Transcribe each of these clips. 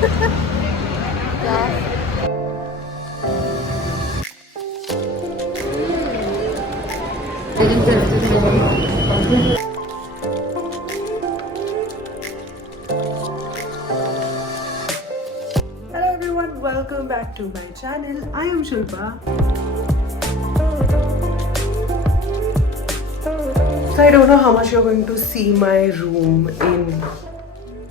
Hello everyone, welcome back to my channel. I am Shilpa. So I don't know how much you're going to see my room in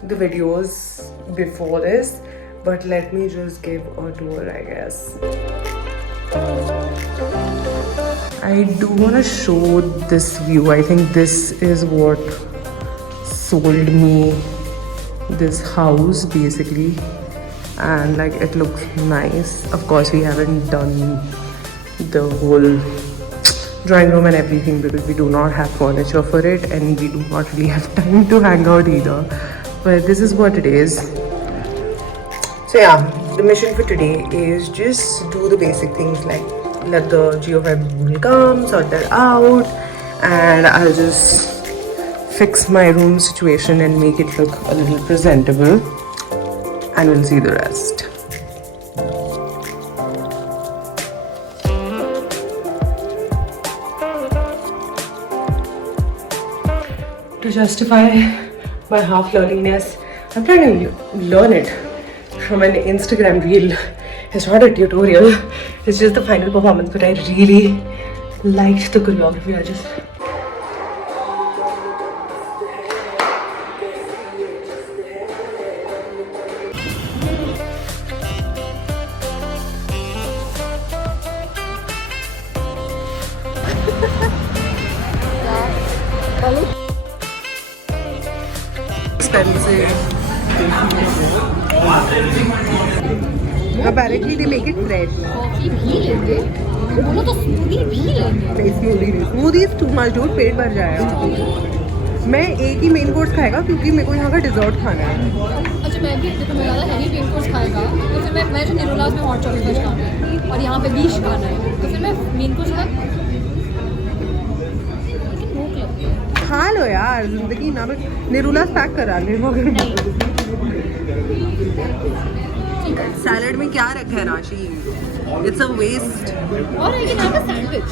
the videos before this, but let me just give a tour, I guess. I do want to show this view. I think this is what sold me this house basically, and like it looks nice. Of course we haven't done the whole drawing room and everything because we do not have furniture for it and we do not really have time to hang out either, but this is what it is. So yeah, the mission for today is just do the basic things like let the geofiber people come, sort that out, and I'll just fix my room situation and make it look a little presentable, and we'll see the rest. To justify my half-learniness, I'm trying to learn it from an Instagram reel. It's not a tutorial, it's just the final performance, but I really liked the choreography. I just... expensive. Apparently they make it fresh. Coffee भी लेंगे, बोलो तो smoothie भी लेंगे। नहीं, smoothie is too much, dude, पेट भर जाएगा। मैं एक ही मेन कोर्स खाएगा क्योंकि मेरे को यहाँ का डिजर्ट खाना है। अच्छा, मैं भी देखो, मैं ज़्यादा हैवी मेन कोर्स खाएगा तो फिर मैं जो निरोलास में हॉट चॉकलेट खाना है और यहाँ पे बीच खाना है, तो फिर मैं मेन कोर्स खा भूख लगती है। खा लो यार, जिंदगी ना में निरूलास पैक करा ले। सैलड में क्या रखा है राशि? It's a waste. और लेकिन यहाँ का सैंडविच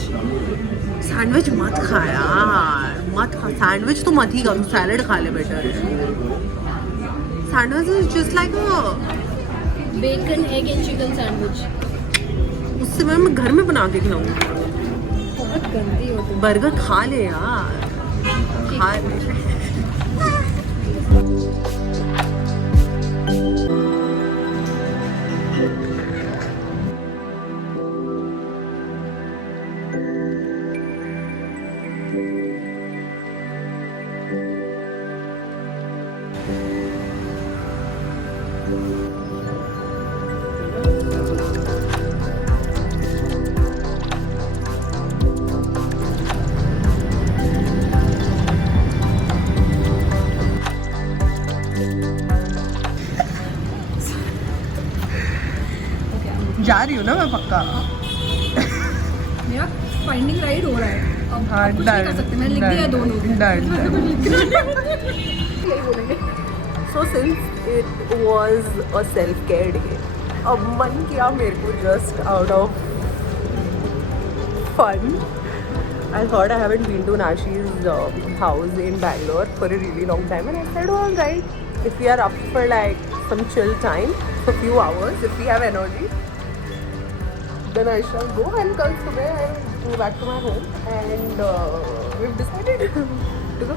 सैंडविच मत खा यार, मत खा। सैंडविच तो मत ही खा, तू सैलड खा ले better. Sandwich is just like a bacon egg and chicken sandwich. उससे मैं घर में बना के खिलाऊंगी। बहुत गंदी होती है। बर्गर खा ले यार, खा ले। जा रही हूँ ना मैं पक्का। मेरा फाइंडिंग राइट हो रहा है। अब हाँ, कुछ नहीं कर सकते, मैंने लिख दिया दोनों। So since it was a self-care day, अब मन किया मेरे को just out of fun. I thought I haven't been to Nashi's house in Bangalore for a really long time, and I said, all right, if we are up for like some chill time for few hours, if we have energy, then I shall go, and kal subah I will go back to my home, and we've decided to go.